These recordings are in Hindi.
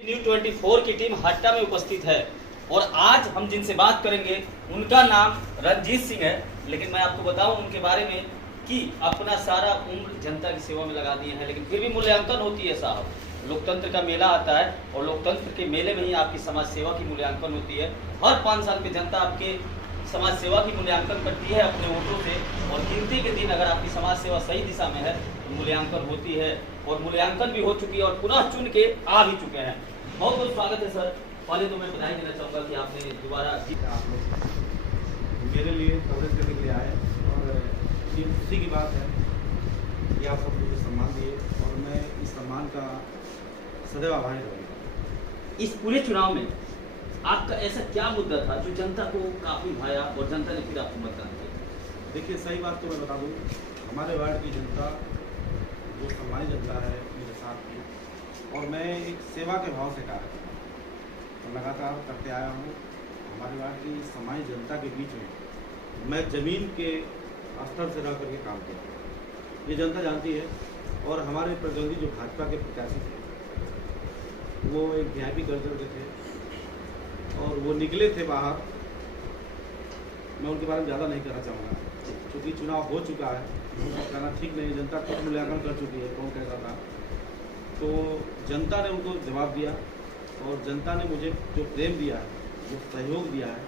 न्यू 24 की टीम हट्टा में उपस्थित है और आज हम जिनसे बात करेंगे उनका नाम रंजीत सिंह है। लेकिन मैं आपको बताऊं उनके बारे में कि अपना सारा उम्र जनता की सेवा में लगा दिए हैं, लेकिन फिर भी मूल्यांकन होती है साहब। लोकतंत्र का मेला आता है और लोकतंत्र के मेले में ही आपकी समाज सेवा की मूल्यांकन होती है। हर 5 साल में जनता आपके समाज सेवा की मूल्यांकन करती है अपने वोटों से, और गिनती के दिन अगर आपकी समाज सेवा सही दिशा में है तो मूल्यांकन होती है, और मूल्यांकन भी हो चुकी है और पुनः चुन के आ भी चुके हैं। बहुत बहुत स्वागत है सर। पहले तो मैं बधाई देना चाहूँगा कि आपने दोबारा आप लोग मेरे लिए कवरेज करने के लिए आए, और ये खुशी की बात है कि आप सब मुझे सम्मान दिए और मैं इस सम्मान का सदैव आभारी रहूँगा। इस पूरे चुनाव में आपका ऐसा क्या मुद्दा था जो जनता को काफी भाया और जनता ने फिर आपको मतदान किया? देखिए, सही बात तो मैं बता दूँ, हमारे वार्ड की जनता जो सम्मानित जनता है मेरे साथ की, और मैं एक सेवा के भाव से कार्य करता हूँ और लगातार करते आया हूँ। हमारे वार्ड की सम्मानित जनता के बीच में मैं ज़मीन के स्तर से रह करके काम करता हूँ, ये जनता जानती है। और हमारे प्रतिद्वंदी जो भाजपा के प्रत्याशी थे वो एक वीआईपी कल्चर के थे और वो निकले थे बाहर। मैं उनके बारे में ज़्यादा नहीं कहना चाहूँगा क्योंकि चुनाव हो चुका है, कहना ठीक नहीं। जनता खुद मूल्यांकन कर चुकी है कौन कैसा था। तो जनता ने उनको जवाब दिया और जनता ने मुझे जो प्रेम दिया है, जो सहयोग दिया है,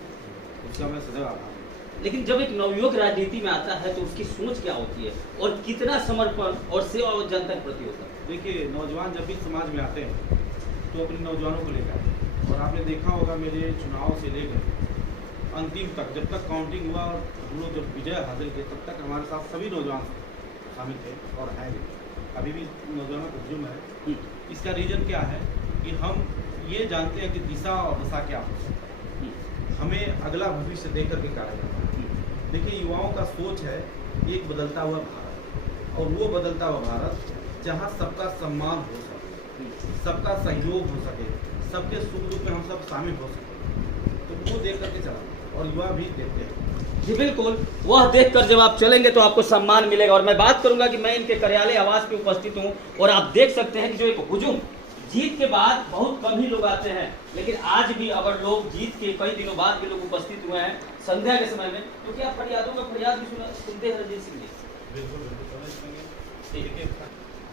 उसका मैं सदैव आभार हूँ। लेकिन जब एक नवयुवक राजनीति में आता है तो उसकी सोच क्या होती है और कितना समर्पण और सेवा और जनता के प्रति होता है? देखिए, नौजवान जब भी समाज में आते हैं तो अपने नौजवानों को लेकर आते हैं, और आपने देखा होगा मेरे चुनाव से लेकर अंतिम तक, जब तक काउंटिंग हुआ और हम लोग जब विजय हासिल किए, तब तक हमारे साथ सभी नौजवान शामिल थे और हैं भी, अभी भी नौजवानों का हुजूम है। इसका रीज़न क्या है कि हम ये जानते हैं कि दिशा और दशा क्या हो सकता है, हमें अगला भविष्य देख करके कार्य करना है। देखिए, युवाओं का सोच है एक बदलता हुआ भारत, और वो बदलता हुआ भारत जहाँ सबका सम्मान हो सके, सबका सहयोग हो सके, सबके सुख दुख में हम सब शामिल हो सके, तो वो देख करके चला, और युवा भी देखते हैं। जी बिल्कुल, वह देखकर जब आप चलेंगे तो आपको सम्मान मिलेगा। और मैं बात करूंगा कि मैं इनके कार्यालय आवास पे उपस्थित हूं और आप देख सकते हैं कि जो एक हुजूम, जीत के बाद बहुत कम ही लोग आते हैं, लेकिन आज भी अगर लोग जीत के कई दिनों बाद भी लोग उपस्थित हुए हैं संध्या के समय में, तो क्या फरियादों का फरियाद भी सुनते हैं रंजीत सिंह जी? बिल्कुल बिल्कुल समझ पाएंगे। देखिए,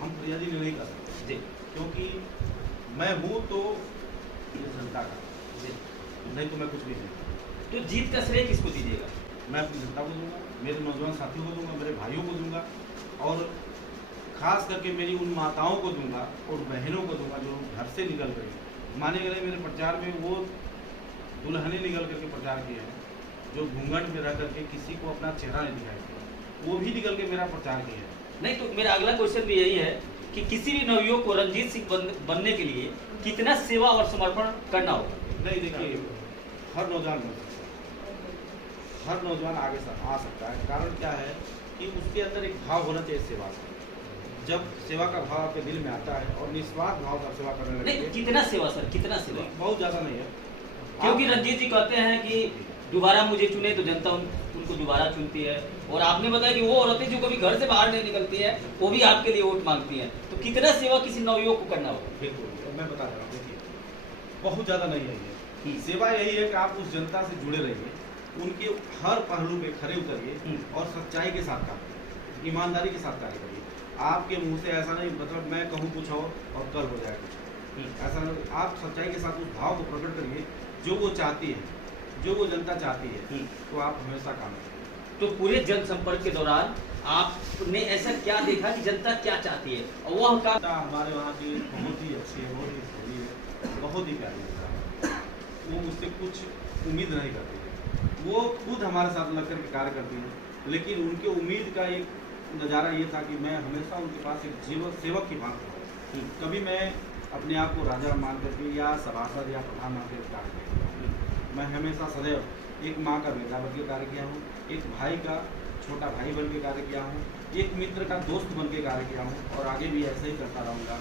हम फरियादी नहीं कर सकते जी, क्योंकि मैं हूँ तो ये जनता का, जी। नहीं तो मैं कुछ भी नहीं। तो जीत का श्रेय किसको दीजिएगा? मैं अपनी जनता को दूंगा, मेरे नौजवान साथियों को दूंगा, मेरे भाइयों को दूंगा, और खास करके मेरी उन माताओं को दूंगा और बहनों को दूंगा जो घर से निकल गई। माने गए मेरे प्रचार में वो दुल्हनें निकल करके प्रचार किए हैं जो घूंघट में रह करके किसी को अपना चेहरा नहीं दिखाई दिया, वो भी निकल के मेरा प्रचार किए हैं। नहीं, तो मेरा अगला क्वेश्चन भी यही है कि किसी भी नवयुवक को रंजीत सिंह बनने के लिए कितना सेवा और समर्पण करना होगा? नहीं, देखिए, हर नौजवान बन सकता है, हर नौजवान आगे आ सकता है। कारण क्या है कि उसके अंदर एक भाव होना चाहिए सेवा का। जब सेवा का भाव आपके दिल में आता है और निस्वार्थ भाव से सेवा करने नहीं, लगेंगे, तो कितना सेवा सर, कितना सेवा? बहुत ज़्यादा नहीं है, क्योंकि रंजीत जी कहते हैं कि दोबारा मुझे चुने तो जनता उनको दोबारा चुनती है, और आपने बताया कि वो औरतें जो कभी घर से बाहर नहीं निकलती है वो भी आपके लिए वोट मांगती हैं, तो कितना सेवा किसी नवयुवक को करना होगा? बिल्कुल मैं बता रहा हूँ। देखिए, बहुत ज़्यादा नहीं है ये सेवा। यही है कि आप उस जनता से जुड़े रहिए, उनके हर पहलू पे खड़े उतरिए और सच्चाई के साथ काम करिए, ईमानदारी के साथ कार्य करिए। आपके मुंह से ऐसा नहीं, मतलब मैं कहूँ कुछ और कल हो जाए कुछ, ऐसा नहीं। आप सच्चाई के साथ उस भाव को प्रकट करिए जो वो चाहती है, जो वो जनता चाहती है, तो आप हमेशा काम करें। तो पूरे जनसंपर्क के दौरान आपने ऐसा क्या देखा कि जनता क्या चाहती है, और वह काम? जनता हमारे वहाँ की बहुत ही अच्छी है, बहुत ही सही है, बहुत ही प्यारी जनता है। वो मुझसे कुछ उम्मीद नहीं करती है, वो खुद हमारे साथ लग करके कार्य करती है, लेकिन उनके उम्मीद का एक नज़ारा ये था कि मैं हमेशा उनके पास एक जीवन सेवक की भांति रहूं। कभी मैं अपने आप को राजा मान करके या सभासद या प्रधान मान कर कार्य नहीं किया। मैं हमेशा सदैव एक माँ का बेटा बन के कार्य किया हूँ, एक भाई का छोटा भाई बन के कार्य किया हूँ, एक मित्र का दोस्त बन के कार्य किया हूँ, और आगे भी ऐसे ही करता रहूँगा।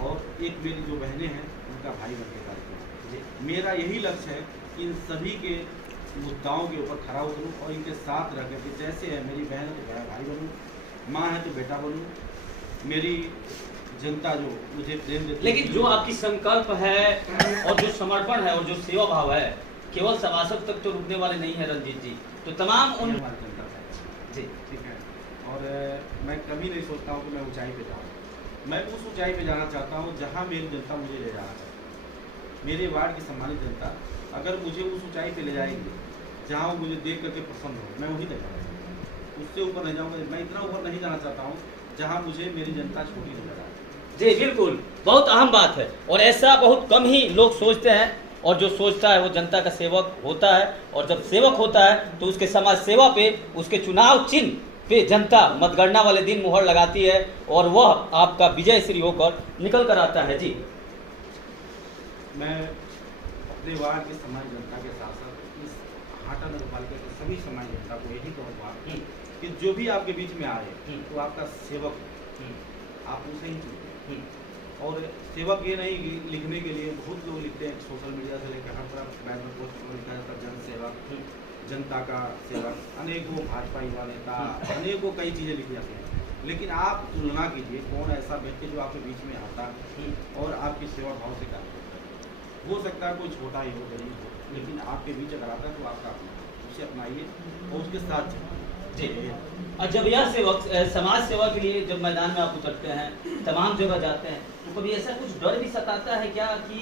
और एक मेरी जो बहनें हैं उनका भाई बन के कार्य किया हूँ। मेरा यही लक्ष्य है कि इन सभी के मुद्दाओं के ऊपर खड़ा उतरूँ और इनके साथ रह करके, जैसे है मेरी बहन है तो बड़ा भाई बनूँ, माँ है तो बेटा बनूँ, मेरी जनता जो मुझे प्रेम देती है। लेकिन जो आपकी संकल्प है और जो समर्पण है और जो सेवा भाव है, केवल सभासद तक तो रुकने वाले नहीं है रंजीत जी, तो तमाम उन ये हमारी जनता है जी ठीक है। और मैं कभी नहीं सोचता हूँ कि मैं ऊंचाई पे जाऊँ। मैं उस ऊंचाई पे जाना चाहता हूँ जहाँ मेरी जनता मुझे ले जाना चाहती है। मेरे वार्ड की सम्मानित जनता अगर मुझे उस ऊंचाई पे ले जाएगी जहाँ वो मुझे देख करके पसंद हो, मैं वहीं तक जाऊँगा, उससे ऊपर नहीं जाऊँगा। मैं इतना ऊपर नहीं जाना चाहता हूँ जहाँ मुझे मेरी जनता छोटी नजर आए। जी बिल्कुल, बहुत अहम बात है और ऐसा बहुत कम ही लोग सोचते हैं, और जो सोचता है वो जनता का सेवक होता है, और जब सेवक होता है तो उसके समाज सेवा पे, उसके चुनाव चिन्ह पे जनता मतगणना वाले दिन मुहर लगाती है और वह आपका विजय श्री होकर निकल कर आता है। जी मैं अपने वार्ड के समाज जनता के साथ साथ इस हाटा नगर पालिका के सभी समाज जनता को यही कहूँगा कि जो भी आपके बीच में आए वो आपका सेवक हो, आप उसे ही चुनिए। और सेवक ये नहीं कि लिखने के लिए बहुत लोग लिखते हैं, सोशल मीडिया से लेकर हर तरफ बैनर पोस्ट पर लिखा जाता है जन सेवक, जनता का सेवक, अनेकों भाजपा युवा नेता, अनेकों कई चीज़ें लिखी जाती हैं। लेकिन आप तुलना कीजिए कौन ऐसा व्यक्ति जो आपके बीच में आता है और आपकी सेवा भाव से कार्य करता है। हो सकता है कोई छोटा ही हो, गरीब हो, लेकिन आपके बीच अगर आता है तो आपका अपना, उसे अपनाइए और उसके साथ चलिए। और जब यह सेवक समाज सेवा के लिए जब मैदान में आप उतरते हैं, तमाम जगह जाते हैं, तो कभी ऐसा कुछ डर भी सताता है क्या कि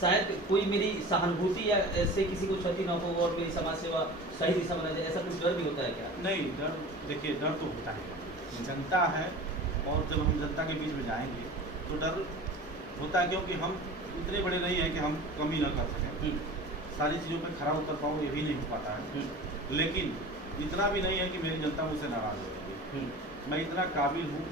शायद कोई मेरी सहानुभूति या ऐसे किसी को क्षति न हो और मेरी समाज सेवा सही दिशा में न जाए, ऐसा कुछ डर भी होता है क्या? नहीं, डर देखिए, डर तो होता है, जनता है और जब हम जनता के बीच में जाएंगे तो डर होता है, क्योंकि हम इतने बड़े नहीं हैं कि हम कमी न कर सकें, सारी चीज़ों पे खरा उतर पाऊँ ये भी नहीं हो पाता है। लेकिन इतना भी नहीं है कि मेरी जनता मुझसे नाराज हो जाएगी। मैं इतना काबिल हूँ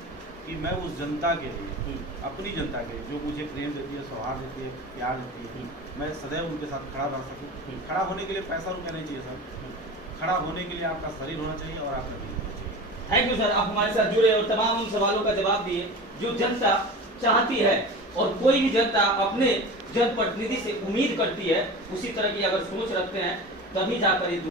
कि मैं उस जनता के लिए, अपनी जनता के लिए जो मुझे प्रेम देती है, सौहार्द देती है, प्यार देती है, मैं सदैव उनके साथ खड़ा रह सकूँ। खड़ा होने के लिए पैसा रुपया नहीं चाहिए सर, खड़ा होने के लिए आपका शरीर होना चाहिए और आपका दिल होना चाहिए। थैंक यू सर, आप हमारे साथ जुड़े और तमाम उन सवालों का जवाब दिए जो जनता चाहती है, और कोई भी जनता अपने जनप्रतिनिधि से उम्मीद करती है, उसी तरह की अगर सोच रखते हैं तभी जाकर